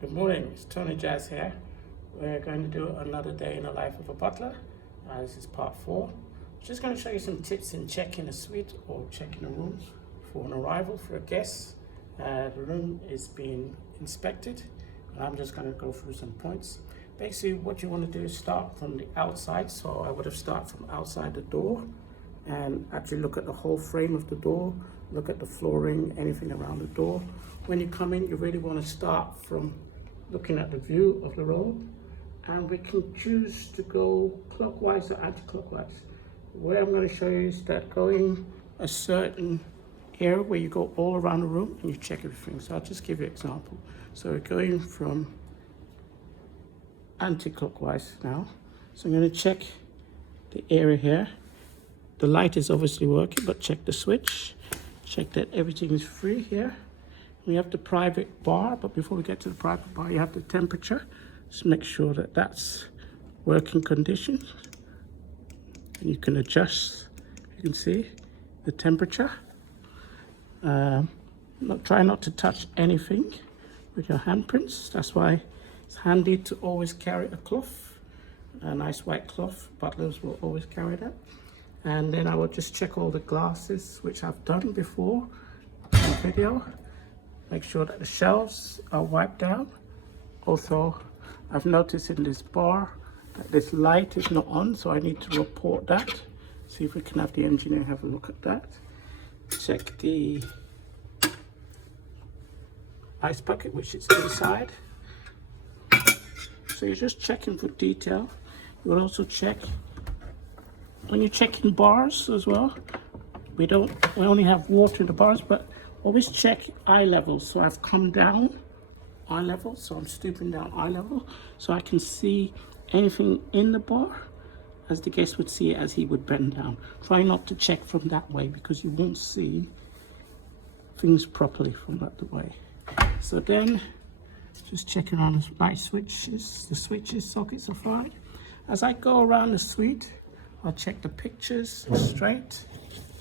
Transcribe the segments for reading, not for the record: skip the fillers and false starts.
Good morning, it's Tony Jazz here. We're going to do another day in the life of a butler. This is part 4. Just going to show you some tips in checking a suite or checking a room for an arrival for a guest. The room is being inspected and I'm just going to go through some points. Basically what you want to do is start from the outside, so I would have started from outside the door and actually look at the whole frame of the door, look at the flooring, anything around the door. When you come in, you really want to start from looking at the view of the road, and we can choose to go clockwise or anti-clockwise. Where I'm going to show you is that going a certain area where you go all around the room and you check everything. So I'll just give you an example. So we're going from anti-clockwise now. So I'm going to check the area here. The light is obviously working, but check the switch. Check that everything is free here. We have the private bar, but before we get to the private bar, you have the temperature. Just make sure that that's working condition. And you can adjust, you can see the temperature. Try not to touch anything with your handprints. That's why it's handy to always carry a cloth, a nice white cloth. Butlers will always carry that. And then I will just check all the glasses, which I've done before in the video. Make sure that the shelves are wiped down. Also, I've noticed in this bar that this light is not on, so I need to report that. See if we can have the engineer have a look at that. Check the ice bucket, which is inside. So you're just checking for detail. You will also check when you're checking bars as well. We only have water in the bars, but always check eye level. So I've come down eye level, so I'm stooping down eye level, so I can see anything in the bar as the guest would see it as he would bend down. Try not to check from that way because you won't see things properly from that way. So then just checking around the light switches. The switches, sockets are fine. As I go around the suite, I'll check the pictures straight.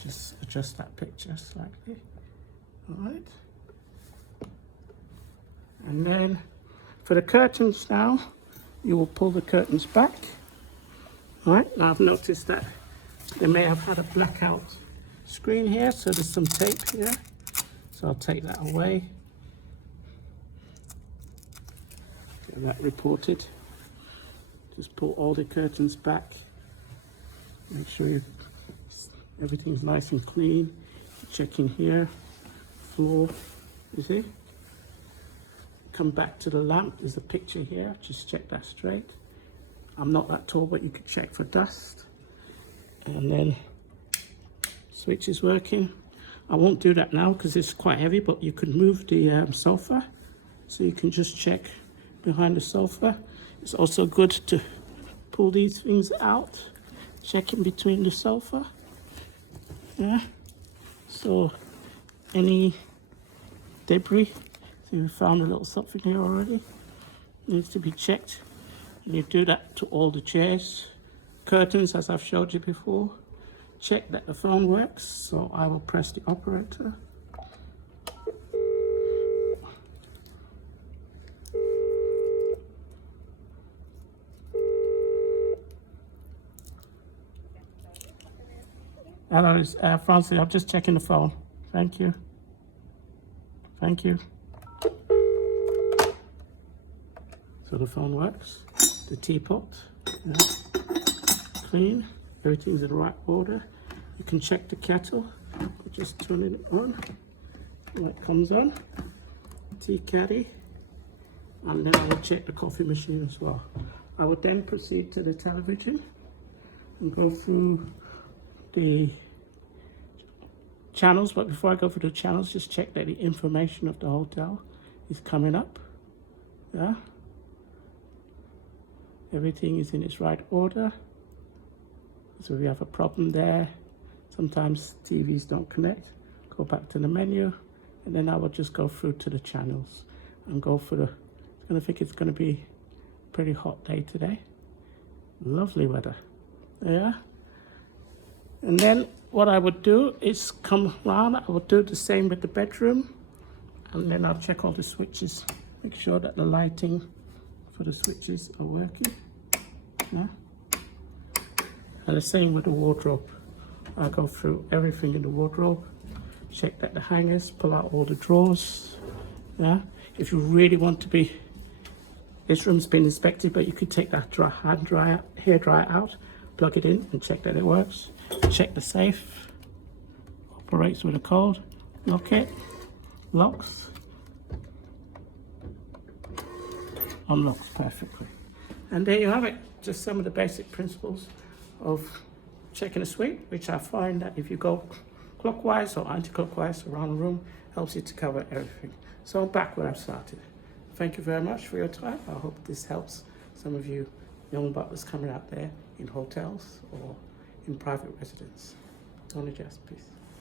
Just adjust that picture slightly. All right. And then for the curtains now, you will pull the curtains back. All right. Now I've noticed that they may have had a blackout screen here, so there's some tape here. So I'll take that away. Get that reported. Just pull all the curtains back. Make sure everything's nice and clean. Check in here, floor, you see? Come back to the lamp, there's a picture here, just check that straight. I'm not that tall, but you can check for dust. And then switch is working. I won't do that now because it's quite heavy, but you can move the sofa. So you can just check behind the sofa. It's also good to pull these things out. Check in between the sofa. Yeah. So any debris, so we found a little something here already, needs to be checked. And you do that to all the chairs. Curtains, as I've showed you before. Check that the phone works. So I will press the operator. Hello, it's Francie. I'm just checking the phone. Thank you. Thank you. So the phone works. The teapot, yeah. Clean. Everything's in the right order. You can check the kettle. Just turning it on. When it comes on. Tea caddy. And then I will check the coffee machine as well. I will then proceed to the television and go through the channels, but before I go through the channels, just check that the information of the hotel is coming up. Yeah, everything is in its right order. So if you have a problem there, sometimes TVs don't connect, go back to the menu, and then I will just go through to the channels and go for the, I think it's going to be a pretty hot day today. Lovely weather. Yeah. And then what I would do is come round, I would do the same with the bedroom, and then I'll check all the switches Make sure that the lighting for the switches are working. Yeah. And the same with the wardrobe. I go through everything in the wardrobe, check that the hangers, pull out all the drawers. Yeah. If you really want to be, this room's been inspected, but you could take that hair dryer out, plug it in and check that it works. Check the safe, operates with a code, lock it, locks, unlocks perfectly. And there you have it, just some of the basic principles of checking a suite, which I find that if you go clockwise or anti-clockwise around the room, helps you to cover everything. So I'm back where I started. Thank you very much for your time. I hope this helps some of you young butlers coming out there in hotels or in private residence. Tony Jazz, peace.